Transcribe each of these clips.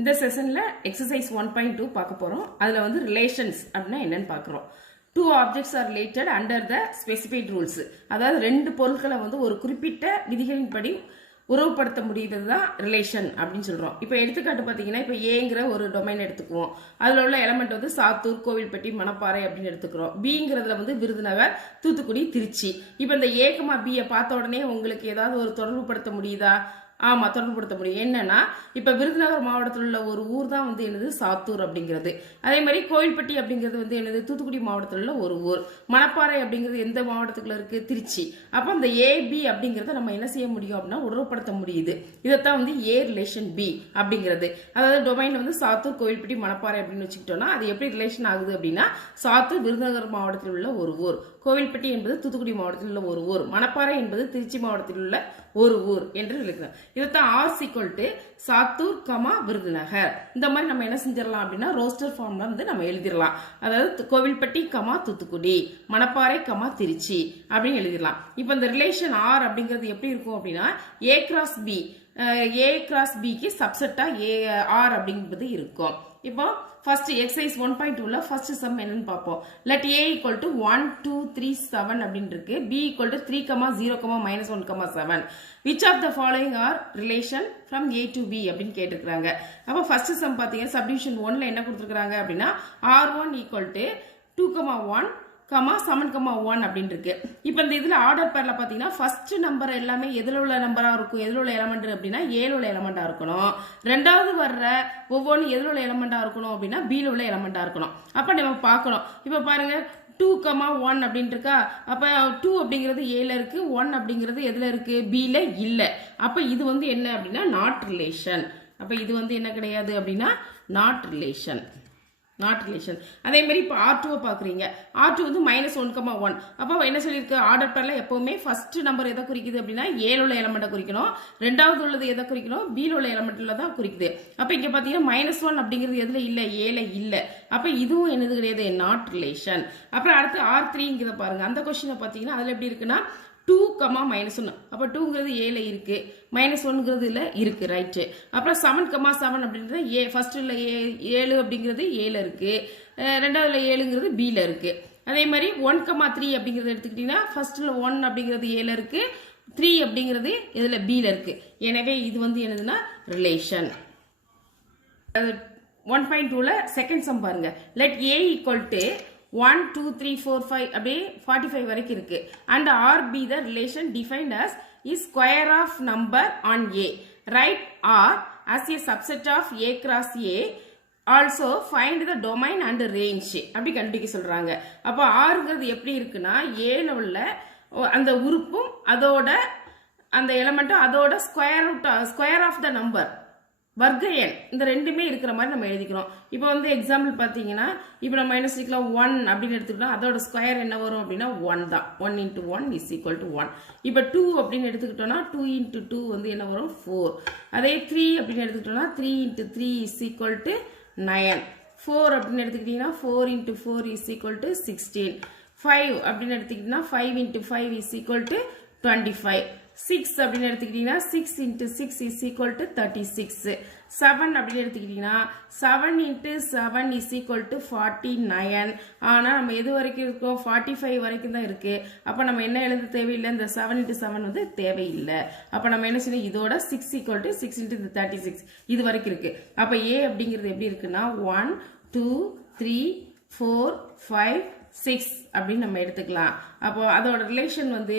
இந்த செஷன்ல எக்ஸசைஸ் 1.2 பார்க்க போறோம். அதுல வந்து ரிலேஷன்ஸ் அப்படின்னா என்னன்னு பார்க்குறோம். Two objects are related under the specified rules. அதாவது ரெண்டு பொருட்களை வந்து ஒரு குறிப்பிட்ட விதிகளின்படி உறவுபடுத்த முடியுது தான் ரிலேஷன் அப்படின்னு சொல்றோம். இப்போ எடுத்துக்காட்டு பார்த்தீங்கன்னா, இப்போ ஏங்கிற ஒரு டொமைன் எடுத்துக்குவோம். அதில் உள்ள எலமெண்ட் வந்து சாத்தூர், கோவில்பட்டி, மணப்பாறை அப்படின்னு எடுத்துக்கிறோம். பிங்கிறதுல வந்து விருதுநகர், தூத்துக்குடி, திருச்சி. இப்போ இந்த ஏகமா பியை பார்த்த உடனே உங்களுக்கு ஏதாவது ஒரு தொடர்பு படுத்த முடியுதா? ஆமா, தொடர்புபடுத்த முடியும். என்னன்னா, இப்ப விருதுநகர் மாவட்டத்தில் உள்ள ஒரு ஊர் தான் வந்து என்னது சாத்தூர் அப்படிங்கிறது. அதே மாதிரி கோவில்பட்டி அப்படிங்கிறது வந்து என்னது தூத்துக்குடி மாவட்டத்தில் உள்ள ஒரு ஊர். மணப்பாறை அப்படிங்கிறது எந்த மாவட்டத்துக்குள்ள இருக்கு? திருச்சி. அப்ப அந்த ஏபி அப்படிங்கறத நம்ம என்ன செய்ய முடியும் அப்படின்னா உறவுபடுத்த முடியுது. இதைத்தான் வந்து ஏ ரிலேஷன் பி அப்படிங்கிறது. அதாவது டொமைன் வந்து சாத்தூர், கோவில்பட்டி, மணப்பாறை அப்படின்னு வச்சுக்கிட்டோம்னா அது எப்படி ரிலேஷன் ஆகுது அப்படின்னா, சாத்தூர் விருதுநகர் மாவட்டத்தில் உள்ள ஒரு ஊர், கோவில்பட்டி என்பது தூத்துக்குடி மாவட்டத்தில் உள்ள ஒரு ஊர், மணப்பாறை என்பது திருச்சி மாவட்டத்தில் உள்ள ஒரு ஊர் என்று எழுதுறோம். இதைத்தான் R equal to Sattur comma Virudhunagar. இந்த மாதிரி நம்ம என்ன செஞ்சிடலாம் அப்படின்னா ரோஸ்டர் ஃபார்ம்ல வந்து நம்ம எழுதிடலாம். அதாவது கோவில்பட்டி கமா தூத்துக்குடி, மணப்பாறை கமா திருச்சி அப்படின்னு எழுதிடலாம். இப்போ இந்த ரிலேஷன் ஆர் அப்படிங்கிறது எப்படி இருக்கும் அப்படின்னா, A cross B, A cross பிக்கு சப்செட்டா ஏ ஆர் அப்படிங்கிறது இருக்கும். இப்போ ஃபர்ஸ்ட் எக்ஸசைஸ் 1.2ல ஃபர்ஸ்ட் சம் என்னன்னு பார்ப்போம். லெட் ஏ ஈக்குவல் டு 1 2 3 7 அப்படின்னு இருக்கு. B equal to 3, 0, -1, 7. Which of the following are relation from A to B அப்படின்னு கேட்டிருக்காங்க. அப்போ ஃபர்ஸ்ட் சம் பார்த்தீங்கன்னா சப்டிவிஷன் 1ல என்ன கொடுத்துருக்காங்க அப்படின்னா, R1 ஈக்குவல் டு 2, 1, 7, 1 அப்படின்னு இருக்கு. இப்போ இந்த இதுல ஆர்டர் பேர்ல பாத்தீங்கன்னா ஃபர்ஸ்ட் நம்பர் எல்லாமே எதுல உள்ள நம்பரா இருக்கும், எதுல உள்ள எலமெண்ட் அப்படின்னா ஏல உள்ள எலமெண்டா இருக்கணும். ரெண்டாவது வர்ற ஒவ்வொன்றும் எதுல உள்ள எலமெண்டா இருக்கணும் அப்படின்னா பில உள்ள எலமெண்டா இருக்கணும். அப்ப நம்ம பார்க்கணும். இப்ப பாருங்க 2, 1 அப்படின்னு இருக்கா. அப்ப 2 அப்படிங்கிறது ஏல இருக்கு, 1 அப்படிங்கிறது எதுல இருக்கு? பில இல்ல. அப்ப இது வந்து என்ன அப்படின்னா நாட் ரிலேஷன். அப்ப இது வந்து என்ன கிடையாது அப்படின்னா நாட் ரிலேஷன். Not relation. அதே மாதிரி இப்போ R2 பார்க்குறீங்க. R2 வந்து -1, 1. அப்போ என்ன சொல்லியிருக்கு? ஆர்டர் பேர்ல எப்பவுமே ஃபர்ஸ்ட் நம்பர் எதை குறிக்குது அப்படின்னா ஏல உள்ள எலமெண்ட்டை குறிக்கணும். ரெண்டாவது உள்ளது எதை குறிக்கணும்? பில உள்ள எலமெண்ட்ல தான் குறிக்குது. அப்போ இங்க பாத்தீங்கன்னா -1 அப்படிங்கிறது எதுல இல்ல? ஏல இல்ல. அப்ப இதுவும் என்னது கிடையாது? Not relation. அப்புறம் அடுத்து R3ங்கிறத பாருங்க. அந்த கொஸ்டினை பாத்தீங்கன்னா அதுல எப்படி இருக்குன்னா 2, -1. அப்ப 2ங்கிறது ஏல இருக்கு, -1ங்கிறது இல்ல இருக்கு, ரைட். அப்புறம் 7, 7 அப்படின்றது ஏ ஃபர்ஸ்ட்ல 7 அப்படிங்கிறது ஏல இருக்கு, ரெண்டாவதுல 7ங்கிறது பில இருக்கு. அதே மாதிரி 1, 3 அப்படிங்கறத எடுத்துக்கிட்டீங்கன்னா ஃபர்ஸ்ட்ல 1 அப்படிங்கிறது ஏல இருக்கு, 3 அப்படிங்கிறது இதுல பில இருக்கு. எனவே இது வந்து என்னதுன்னா ரிலேஷன். 1.2ல செகண்ட் சம் பாருங்க. லெட் ஏ ஈக்குவல் டு 1 2 3 4 5 அப்படியே 45 வரைக்கும் இருக்கு. and R be the relation defined as is square of number on A. Write R as a subset of A cross A. Also find the domain and range. அப்படி கண்டுபிடிக்க சொல்றாங்க. அப்போ Rங்கிறது எப்படி இருக்குன்னா ஏல உள்ள அந்த உறுப்பும் அதோட அந்த எலிமெண்ட்டும் அதோட ஸ்கொயர் ஆஃப் த நம்பர், வர்க்க எண், இந்த ரெண்டுமே இருக்கிற மாதிரி நம்ம எழுதிக்கிறோம். இப்போ வந்து எக்ஸாம்பிள் பார்த்தீங்கன்னா, இப்போ நம்ம என்ன செய்யலாம்? 1 அப்படின்னு எடுத்துக்கிட்டோம், அதோட ஸ்கொயர் என்ன வரும் அப்படின்னா 1 தான். 1 × 1 = 1. இப்போ 2 அப்படின்னு எடுத்துக்கிட்டோம்னா 2 × 2 வந்து என்ன வரும்? 4. அதே 3 அப்படின்னு எடுத்துக்கிட்டோம்னா 3 × 3 = 9. 4 அப்படின்னு எடுத்துக்கிட்டீங்கன்னா 4 × 4 = 16. 5 அப்படின்னு எடுத்துக்கிட்டீங்கன்னா 5 × 5 = 25. 6 அப்படின்னு எடுத்துக்கிட்டீங்கன்னா 6 × 6 = 36. 7 அப்படின்னு எடுத்துக்கிட்டீங்கன்னா 7 × 7 = 49. ஆனா நம்ம எது வரைக்கும் இருக்கோம்? 45 வரைக்கும் தான் இருக்கு. அப்ப நம்ம என்ன எழுத தேவையில்லை? இந்த 7 × 7 வந்து தேவையில்லை. அப்ப நம்ம என்ன செய்யணும்? இதோட 6 = 6 × 36 இது வரைக்கும் இருக்கு. அப்ப A அப்படிங்கிறது எப்படி இருக்குன்னா 1 2 3 4 5 6 அப்படின்னு நம்ம எடுத்துக்கலாம். அப்போ அதோட ரிலேஷன் வந்து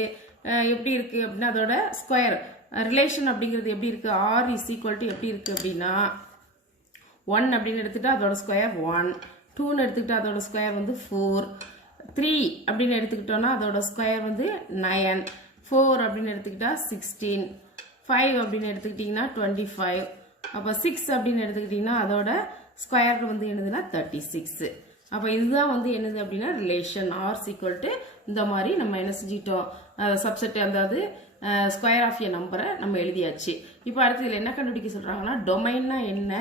எப்படி இருக்கு அப்படின்னா அதோட ஸ்கொயர் ரிலேஷன் அப்படிங்கிறது எப்படி இருக்கு? R = எப்படி இருக்கு அப்படின்னா 1 அப்படின்னு எடுத்துட்டா அதோட ஸ்கொயர் 1, 2ன்னு எடுத்துக்கிட்டா அதோட ஸ்கொயர் வந்து 4, 3 அப்படின்னு எடுத்துக்கிட்டோம்னா அதோட ஸ்கொயர் வந்து 9, 4 அப்படின்னு எடுத்துக்கிட்டா 16, 5 அப்படின்னு எடுத்துக்கிட்டீங்கன்னா 25. அப்போ 6 அப்படின்னு எடுத்துக்கிட்டீங்கன்னா அதோட ஸ்கொயர் வந்து என்னதுன்னா 36. அப்ப இதுதான் வந்து என்னது அப்படின்னா ரிலேஷன். R = இந்த மாதிரி நம்ம என்ன செஞ்சிட்டோம்? சப்செட், அதாவது ஸ்கொயர் ஆஃப் எ நம்பரை நம்ம எழுதியாச்சு. இப்போ அடுத்து இதில் என்ன கண்டுபிடிக்க சொல்றாங்கன்னா டொமைன்னா என்ன,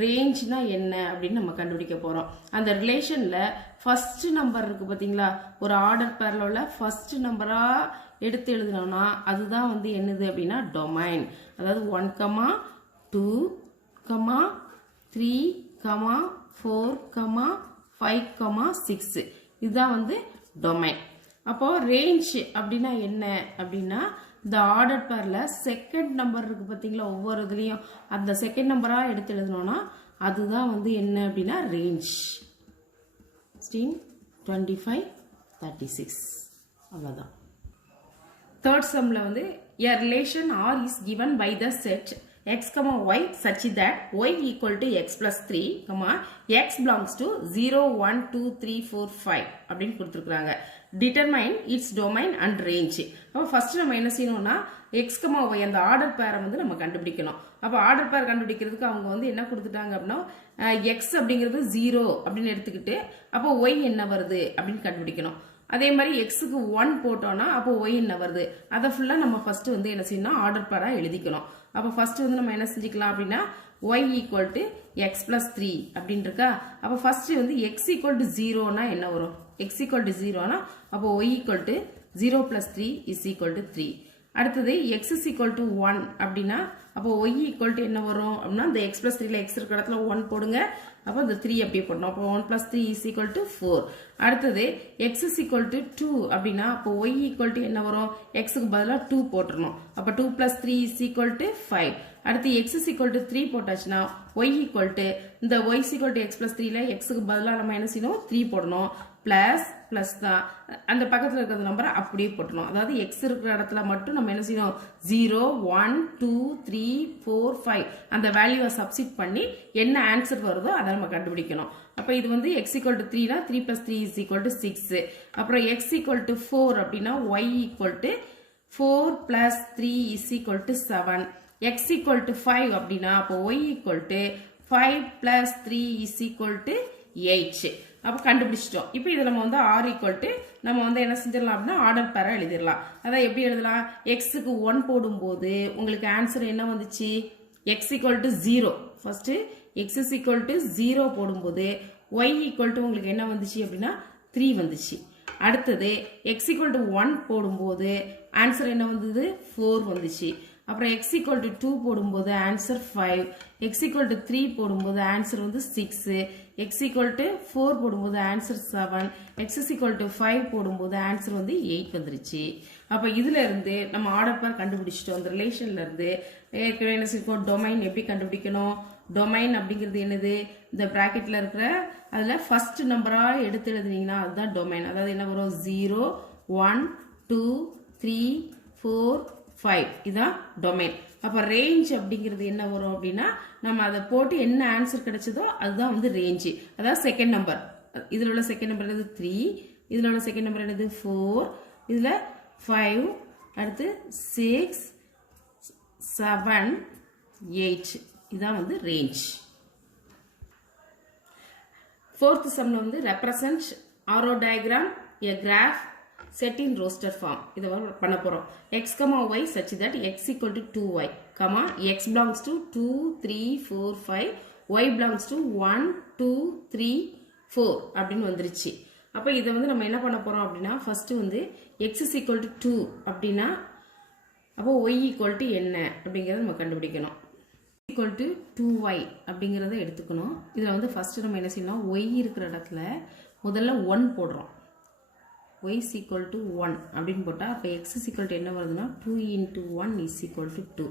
ரேஞ்ச்னா என்ன அப்படின்னு நம்ம கண்டுபிடிக்க போறோம். அந்த ரிலேஷன்ல ஃபர்ஸ்ட் நம்பர் இருக்கு பாத்தீங்களா, ஒரு ஆர்டர் பேர்ல உள்ள ஃபர்ஸ்ட் நம்பரா எடுத்து எழுதினோம்னா அதுதான் வந்து என்னது அப்படின்னா டொமைன். அதாவது 1, 2, 3, 4, 5, 6 இதுதான் வந்து டொமைன். அப்போ ரேஞ்ச் அப்படின்னா என்ன அப்படின்னா இந்த ஆர்டர் பேர்ல செகண்ட் நம்பர் இருக்கு பார்த்தீங்களா, ஒவ்வொரு இதுலையும் அந்த செகண்ட் நம்பரா எடுத்து எழுதணும்னா அதுதான் வந்து என்ன அப்படின்னா ரேஞ்ச். 16, 25, 36 அவ்வளோதான். தேர்ட் சம்ல வந்து a relation R is given by the set x, y such that y equal to x plus 3, x belongs to 0, 1, 2, 3, 4, 5 அப்படின்னு கொடுத்துருக்காங்க. Determine its domain and range. அப்போ ஃபர்ஸ்ட் நம்ம என்ன செய்யணும்னா x, y அந்த ஆர்டர் பேரை வந்து நம்ம கண்டுபிடிக்கணும். அப்போ ஆர்டர் பேர் கண்டுபிடிக்கிறதுக்கு அவங்க வந்து என்ன கொடுத்துட்டாங்க அப்படின்னா x அப்படிங்கிறது 0 அப்படின்னு எடுத்துக்கிட்டு அப்போ y என்ன வருது அப்படின்னு கண்டுபிடிக்கணும். அதே மாதிரி எக்ஸுக்கு 1 போட்டோம்னா அப்போ y என்ன வருது அதை ஃபுல்லாக நம்ம ஃபர்ஸ்ட் வந்து என்ன செய்யணும் ஆர்டர் பேரா எழுதிக்கணும். அப்போ ஃபர்ஸ்ட் வந்து நம்ம என்ன செஞ்சுக்கலாம் அப்படின்னா y equal to X plus 3 அப்படின்னு இருக்கா. அப்போ ஃபர்ஸ்ட் வந்து x ஈக்குவல் டு 0னா என்ன வரும், x ஈக்குவல் டு 0னா அப்போ y equal to 0 plus 3 is equal to 3. அடுத்தது x இஸ் ஈக்குவல் டு 1 அப்படின்னா அப்போ y ஈக்குவல் டு என்ன வரும் அப்படின்னா இந்த x பிளஸ் 3ல x இருக்கிற இடத்துல 1 போடுங்க. அப்போ இந்த 3 அப்படியே போடணும். அப்போ 1 பிளஸ் 3 இஸ் ஈக்குவல் டு 4. அடுத்தது x இஸ் ஈக்குவல் டு 2 அப்படின்னா அப்போ y ஈக்குவல் டு என்ன வரும், xக்கு பதிலாக 2 போட்டுறணும். அப்போ 2 பிளஸ் 3 இஸ் ஈக்குவல் டு 5. அடுத்து x இஸ் ஈக்குவல் டு 3 போட்டாச்சுன்னா y ஈக்குவல் டு இந்த y is equal to x plus 3ல xக்கு பதிலாக நம்ம என்ன செய்யணும் 3 போடணும். பிளஸ் தான் அந்த பக்கத்தில் இருக்கிற நம்பரை அப்படியே போட்டணும். அதாவது எக்ஸ் இருக்கிற இடத்துல மட்டும் நம்ம என்ன செய்யணும் 0, 1, 2, 3, 4, 5 அந்த வேல்யூவை சப்ஸ்டிட் பண்ணி என்ன ஆன்சர் வருதோ அதை நம்ம கண்டுபிடிக்கணும். அப்போ இது வந்து எக்ஸ் ஈக்குவல் டு 3னா 3 பிளஸ் 3 இஸ் ஈக்குவல் டு 6. அப்புறம் எக்ஸ் ஈக்குவல் டு 4 அப்படின்னா y equal to 4 plus 3 is equal to 7. X equal to 5 அப்படின்னா அப்போ y equal to 5 plus 3 is equal to 8. அப்போ கண்டுபிடிச்சிட்டோம். இப்போ இதில் நம்ம வந்து ஆர் ஈக்குவல் டு நம்ம வந்து என்ன செஞ்சிடலாம் அப்படின்னா ஆர்டர் பேரா எழுதிடலாம். அதான் எப்படி எழுதலாம், எக்ஸுக்கு 1 போடும்போது உங்களுக்கு ஆன்சர் என்ன வந்துச்சு X equal to 0. First X is equal to 0 போடும்போது ஒய் ஈக்குவல் டு உங்களுக்கு என்ன வந்துச்சு அப்படின்னா 3 வந்துச்சு. அடுத்தது எக்ஸ் ஈக்குவல் டு 1 போடும்போது ஆன்சர் என்ன வந்தது 4 வந்துச்சு. அப்புறம் x equal to 2 போடும்போது ஆன்சர் 5, x equal to 3 போடும்போது ஆன்சர் வந்து 6, x equal to 4 போடும்போது answer 7, x is equal to 5 போடும்போது ஆன்சர் வந்து 8 வந்துருச்சு. அப்போ இதுல இருந்து நம்ம ஆர்டர் பேர் கண்டுபிடிச்சிட்டோம். அந்த ரிலேஷன்ல இருந்து ஏற்கனவே என்ன செய்யணும் டொமைன் எப்படி கண்டுபிடிக்கணும், டொமைன் அப்படிங்கிறது என்னது இந்த பிராக்கெட்ல இருக்கிற அதுல ஃபர்ஸ்ட் நம்பரா எடுத்து எழுதுனீங்கன்னா அதுதான் டொமைன். அதாவது என்ன வரும் 0, 1, 2, 3, 4, 5 இதான் டொமைன். அப்போ ரேஞ்ச் அப்படிங்கிறது என்ன வரும் அப்படின்னா நம்ம அதை போட்டு என்ன ஆன்சர் கிடைச்சதோ அதுதான் வந்து ரேஞ்சு. அதாவது செகண்ட் நம்பர், இதில் உள்ள செகண்ட் நம்பர் என்னது 3, இதில் உள்ள செகண்ட் நம்பர் என்னது 4, இதில் 5, அடுத்து 6, 7, 8 இதான் வந்து ரேஞ்ச். ஃபோர்த் சம்ல வந்து represent arrow diagram a graph set in roster form இத பண்ண போறோம். x, y such that x equal to 2y, x belongs to 2, 3, 4, 5, y belongs to 1, 2, 3, 4 அப்படின்னு வந்துருச்சு. அப்போ இதை வந்து நம்ம என்ன பண்ண போறோம் அப்படின்னா ஃபர்ஸ்ட் வந்து x is equal to 2 அப்படின்னா அப்போ y equal to என்ன அப்படிங்கறத நம்ம கண்டுபிடிக்கணும். equal to 2y அப்படிங்கறத எடுத்துக்கணும். இதுல வந்து ஃபர்ஸ்ட் நம்ம என்ன செய்யணும் y இருக்கிற இடத்துல முதல்ல 1 போடுறோம். y is equal to 1 அப்படின்னு போட்டா அப்போ x is equal to என்ன வருதுன்னா 2 into 1 is equal to 2.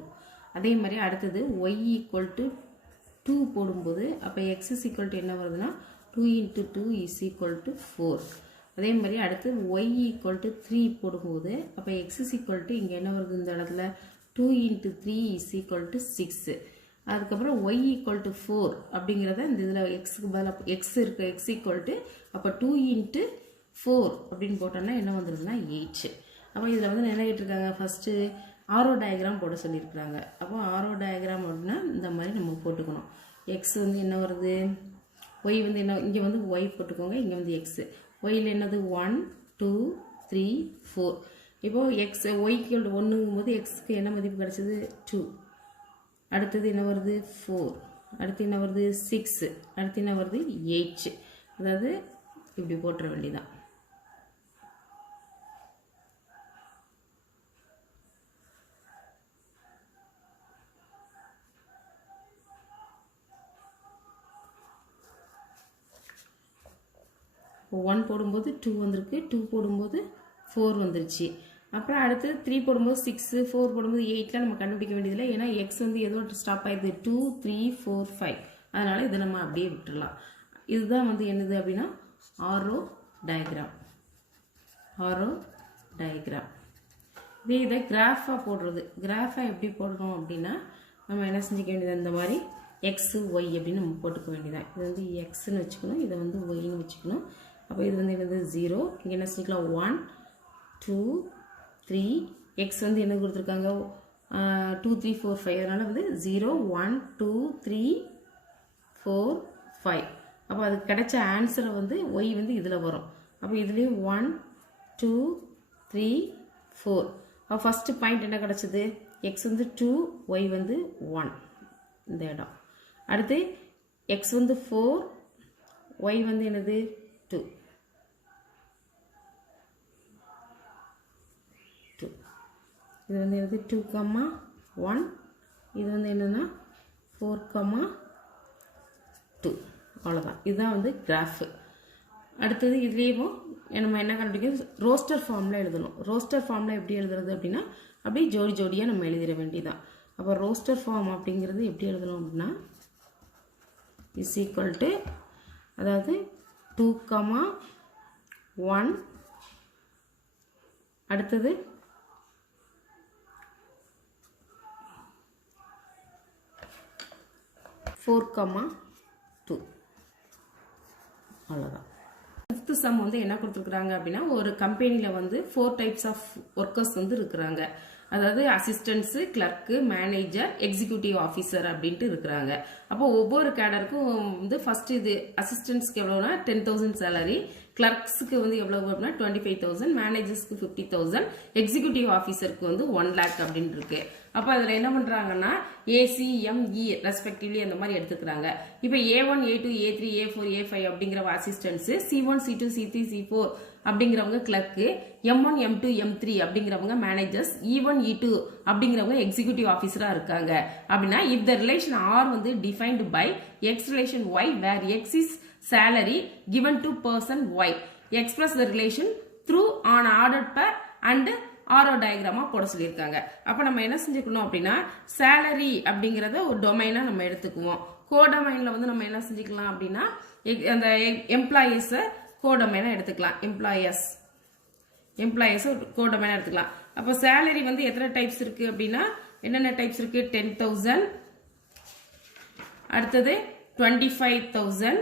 அதே மாதிரி அடுத்தது y equal to 2 போடும்போது அப்போ x is equal to என்ன வருதுன்னா 2 into 2 is equal to 4. அதே மாதிரி அடுத்து y equal to 3 போடும்போது அப்போ x is equal to இங்கே என்ன வருது இந்த இடத்துல 2 into 3 is equal to 6. அதுக்கப்புறம் y equal to 4 அப்படிங்கிறத இந்த இதில் xக்கு பதிலாக x இருக்கு x equal to அப்போ 2 into 4 அப்படின்னு போட்டோம்னா என்ன வந்துருதுன்னா 8. அப்போ இதில் வந்து என்ன கேட்டிருக்காங்க ஃபர்ஸ்ட் ஆரோ டயக்ராம் போட சொல்லியிருக்கிறாங்க. அப்போ ஆரோ டயக்ராம் அப்படின்னா இந்த மாதிரி நம்ம போட்டுக்கணும். எக்ஸ் வந்து என்ன வருது ஒய் வந்து என்ன இங்கே வந்து ஒய் போட்டுக்கோங்க, இங்கே வந்து எக்ஸ். ஒயில் என்னது 1, 2, 3, 4. இப்போது எக்ஸ் ஒய்க்கு 1ங்கும் போது எக்ஸுக்கு என்ன மதிப்பு கிடச்சிது 2. அடுத்தது என்ன வருது 4, அடுத்து என்ன வருது 6, அடுத்து என்ன வருது 8. அதாவது இப்படி போட்டுற வேண்டியதான். இப்போ 1 போடும்போது 2 வந்திருக்கு, 2 போடும்போது 4 வந்துருச்சு. அப்புறம் அடுத்து 3 போடும்போது 6, 4 போடும்போது 8லாம் நம்ம கண்டுபிடிக்க வேண்டியதில்லை. ஏன்னா எக்ஸ் வந்து எதோட ஸ்டாப் ஆயிடுது, 2, 3, 4, 5. அதனால இதை நம்ம அப்படியே விட்டுடலாம். இதுதான் வந்து என்னது அப்படின்னா ஆரோ டயக்ராம். ஆரோ டயக்ராம். இதை கிராஃபாக போடுறது. கிராஃபாக எப்படி போடுறோம் அப்படின்னா நம்ம என்ன செஞ்சுக்க வேண்டியது, இந்த மாதிரி எக்ஸு ஒய் அப்படின்னு நம்ம போட்டுக்க வேண்டியதான். இது வந்து எக்ஸ்ன்னு வச்சுக்கணும், இதை வந்து ஒய்ன்னு வச்சுக்கணும். அப்போ இது வந்து என்னது 0, இங்கே என்ன செஞ்சுக்கலாம் 1, 2, 3, எக்ஸ் வந்து என்ன கொடுத்துருக்காங்க 2, 3, 4, 5. அதனால் வந்து 0, 1, 2, 3, 4, 5. அப்போ அதுக்கு கிடைச்ச ஆன்சரை வந்து ஒய் வந்து இதில் வரும். அப்போ இதுலேயும் 1, 2, 3, 4. அப்போ ஃபஸ்ட்டு பாயிண்ட் என்ன கிடச்சிது, எக்ஸ் வந்து 2, ஒய் வந்து 1 இந்த இடம். அடுத்து எக்ஸ் வந்து 4, ஒய் வந்து என்னது 2. இது வந்து என்னது 2, 1. இது வந்து என்னன்னா 4, 2. அவ்வளோதான். இதுதான் வந்து கிராஃபு. அடுத்தது இதுலேயும் நம்ம என்ன கண்டுபிடிக்கணும், ரோஸ்டர் ஃபார்மில் எழுதணும். ரோஸ்டர் ஃபார்மில் எப்படி எழுதுறது அப்படின்னா அப்படியே ஜோடி ஜோடியாக நம்ம எழுதிட வேண்டியதான். அப்போ ரோஸ்டர் ஃபார்ம் அப்படிங்கிறது எப்படி எழுதணும் அப்படின்னா இஸ் ஈக்குவல் டு, அதாவது 2, 1, அடுத்தது 4, 2. அவ்வளோதான். ஃபிஃப்த் சம் வந்து என்ன கொடுத்துருக்குறாங்க அப்படின்னா ஒரு கம்பெனியில் வந்து 4 டைப்ஸ் ஆஃப் ஒர்க்கர்ஸ் வந்து இருக்கிறாங்க. அதாவது assistance, clerk, manager, executive officer அப்படின்ட்டு இருக்கிறாங்க. அப்போ ஒவ்வொரு கேடருக்கும் வந்து ஃபர்ஸ்ட் இது அசிஸ்டன்ஸ்க்கு எவ்வளோனா 10,000 சேலரி, கிளர்க்ஸுக்கு வந்து எவ்வளவு அப்படின்னா 25,000, மேனேஜர்ஸ்க்கு 50,000, எக்ஸிக்யூட்டிவ் ஆஃபீஸருக்கு வந்து 1 lakh அப்படின்னு இருக்கு. அப்போ அதில் என்ன பண்ணுறாங்கன்னா ACME ரெஸ்பெக்டிவ்லி அந்த மாதிரி எடுத்துக்கிறாங்க. இப்போ A1, A2, A3, A4, A5 அப்படிங்கிற assistance, C1, C2, C3, C4 அப்படிங்கிறவங்க கிளர்க்கு, M1, M2, M3 அப்படிங்கிறவங்க மேனேஜர்ஸ், E1, E2 அப்படிங்கிறவங்க எக்ஸிக்யூட்டிவ் ஆஃபீஸரா இருக்காங்க. அப்படின்னா இஃப் த ரிலேஷன் ஆர் வந்து defined by x relation y where x is salary given to person y, express the relation through on ordered pair and ஆரோ டயக்ராமா போட சொல்லியிருக்காங்க. அப்போ நம்ம என்ன செஞ்சுக்கணும் அப்படின்னா சேலரி அப்படிங்கிறத ஒரு டொமைனா நம்ம எடுத்துக்குவோம். கோடொமைனில் வந்து நம்ம என்ன செஞ்சுக்கலாம் அப்படின்னா அந்த எம்ப்ளாயீஸை கோடொமைனா எடுத்துக்கலாம். எம்ப்ளாயீஸை கோடொமைனா எடுத்துக்கலாம். அப்போ சேலரி வந்து எத்தனை டைப்ஸ் இருக்கு அப்படின்னா என்னென்ன டைப்ஸ் இருக்கு, 10,000, அடுத்தது 25,000,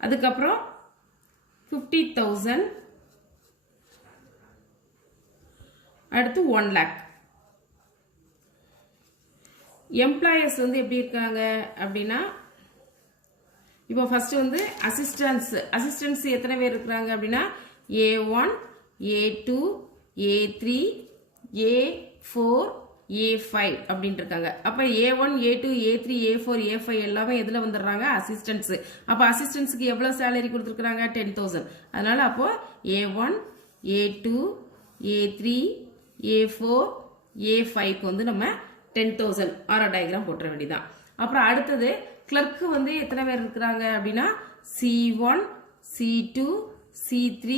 அதுக்கப்புறம் 50,000, அடுத்து 1 lakh. எம்ப்ளாயர்ஸ் வந்து எப்படி இருக்காங்க அப்படின்னா இப்போ ஃபர்ஸ்ட் வந்து அசிஸ்டன்ஸ் எத்தனை பேர் இருக்கிறாங்க அப்படின்னா A1, A2, A3, A4, A5 அப்படின்ட்டு இருக்காங்க. அப்போ A1, A2, A3, A4, A5 எல்லாமே எதில் வந்துடுறாங்க, அசிஸ்டன்ஸ். அப்போ அசிஸ்டன்ஸுக்கு எவ்வளோ சேலரி கொடுத்துருக்குறாங்க, 10,000. அதனால அப்போ A1, A2, A3, A4, A5க்கு வந்து நம்ம 10,000 ஆரோ டயக்ராம் போட்டுற வேண்டியதான். அப்புறம் அடுத்தது கிளர்க்கு வந்து எத்தனை பேர் இருக்கிறாங்க அப்படின்னா C1, C2, C3,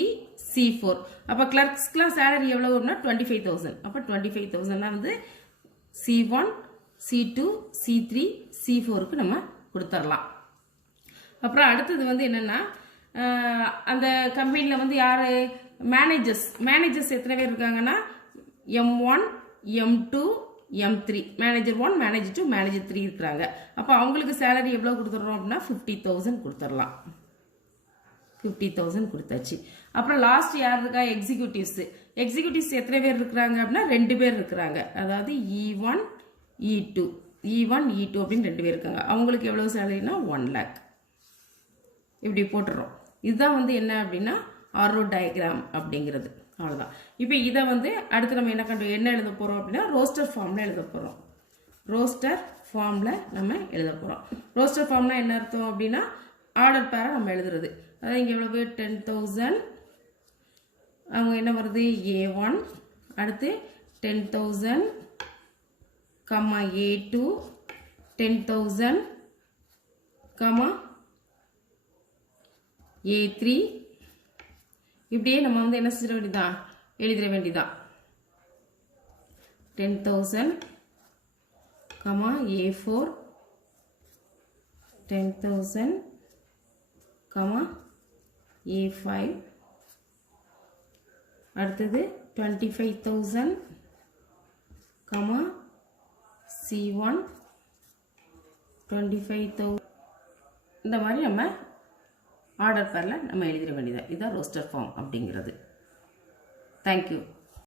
C4. அப்போ கிளர்க்ஸ்க்குலாம் சேலரி எவ்வளோ வரும்னா 25,000. அப்போ 25,000 வந்து C1, C2, C3, C4க்கு நம்ம கொடுத்துடலாம். அப்புறம் அடுத்தது வந்து என்னன்னா அந்த கம்பெனியில் வந்து யார் மேனேஜர்ஸ் எத்தனை பேர் இருக்காங்கன்னா M1, M2, M3, manager 1, manager 2, manager 3 இருக்கிறாங்க. அப்போ அவங்களுக்கு சேலரி எவ்வளோ கொடுத்துட்றோம் அப்படின்னா 50,000 கொடுத்துடலாம். 50,000 கொடுத்தாச்சு. அப்புறம் லாஸ்ட் யார் இருக்கா, எக்ஸிக்யூட்டிவ்ஸ் எத்தனை பேர் இருக்கிறாங்க அப்படின்னா 2 பேர் இருக்கிறாங்க. அதாவது E1, E2 அப்படின்னு 2 பேர் இருக்காங்க. அவங்களுக்கு எவ்வளவு சேலரினா 1 lakh. இப்படி போட்டுறோம். இதுதான் வந்து என்ன அப்படின்னா ஆரோ டயக்ராம் அப்படிங்கிறது. அவ்வளோதான். இப்போ இதை வந்து அடுத்து நம்ம என்ன எழுத போகிறோம் அப்படின்னா ரோஸ்டர் ஃபார்மில் எழுத போகிறோம். ரோஸ்டர் ஃபார்ம்னா என்ன அர்த்தம் அப்படின்னா ஆர்டர் பேரை நம்ம எழுதுறது. அதாவது இங்கே எவ்வளவு 10,000, அவங்க என்ன வருது A1, அடுத்து 10,000, A2, 10,000, A3 இப்படியே நம்ம வந்து என்ன செய்ய வேண்டியதான் எழுதிட வேண்டியதான் 10,000 A4 10,000 A5 அடுத்தது 25,000 C1 25,000 இந்த மாதிரி நம்ம ஆர்டர் பேரில் நம்ம எழுதிட வேண்டியது இதுதான் ரோஸ்டர் ஃபார்ம் அப்படிங்கிறது. தேங்க்யூ.